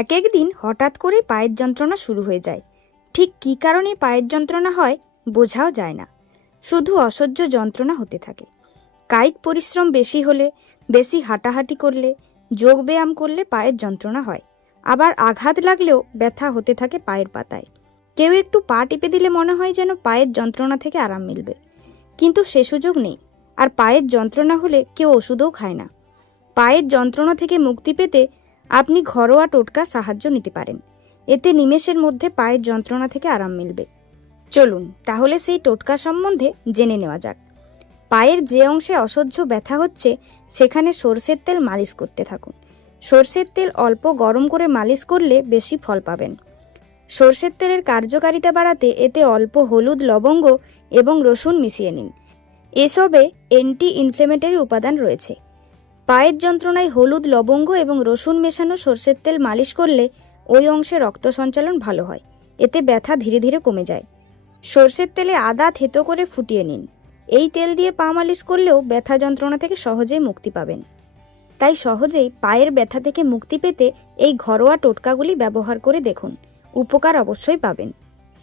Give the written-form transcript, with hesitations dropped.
এক একদিন হঠাৎ করে পায়ের যন্ত্রণা শুরু হয়ে যায়। ঠিক কী কারণে পায়ের যন্ত্রণা হয় বোঝাও যায় না, শুধু অসহ্য যন্ত্রণা হতে থাকে। কায়িক পরিশ্রম বেশি হলে, বেশি হাঁটাহাঁটি করলে, যোগব্যায়াম করলে পায়ের যন্ত্রণা হয়। আবার আঘাত লাগলেও ব্যথা হতে থাকে পায়ের পাতায়। কেউ একটু পা টিপে দিলে মনে হয় যেন পায়ের যন্ত্রণা থেকে আরাম মিলবে, কিন্তু সে সুযোগ নেই। আর পায়ের যন্ত্রণা হলে কেউ ওষুধও খায় না। পায়ের যন্ত্রণা থেকে মুক্তি পেতে আপনি ঘরোয়া টোটকা সাহায্য নিতে পারেন। এতে নিমেষের মধ্যে পায়ের যন্ত্রণা থেকে আরাম মিলবে। চলুন তাহলে সেই টোটকা সম্বন্ধে জেনে নেওয়া যাক। পায়ের যে অংশে অসহ্য ব্যথা হচ্ছে সেখানে সরষের তেল মালিশ করতে থাকুন। সরষের তেল অল্প গরম করে মালিশ করলে বেশি ফল পাবেন। সরষের তেলের কার্যকারিতা বাড়াতে এতে অল্প হলুদ, লবঙ্গ এবং রসুন মিশিয়ে নিন। এসবে অ্যান্টি ইনফ্লেমেটরি উপাদান রয়েছে। পায়ের যন্ত্রণায় হলুদ, লবঙ্গ এবং রসুন মেশানো সরষের তেল মালিশ করলে ওই অংশে রক্ত সঞ্চালন ভালো হয়। এতে ব্যথা ধীরে ধীরে কমে যায়। সরষের তেলে আদা থেতো করে ফুটিয়ে নিন। এই তেল দিয়ে পা মালিশ করলেও ব্যথা যন্ত্রণা থেকে সহজেই মুক্তি পাবেন। তাই সহজেই পায়ের ব্যথা থেকে মুক্তি পেতে এই ঘরোয়া টোটকাগুলি ব্যবহার করে দেখুন, উপকার অবশ্যই পাবেন।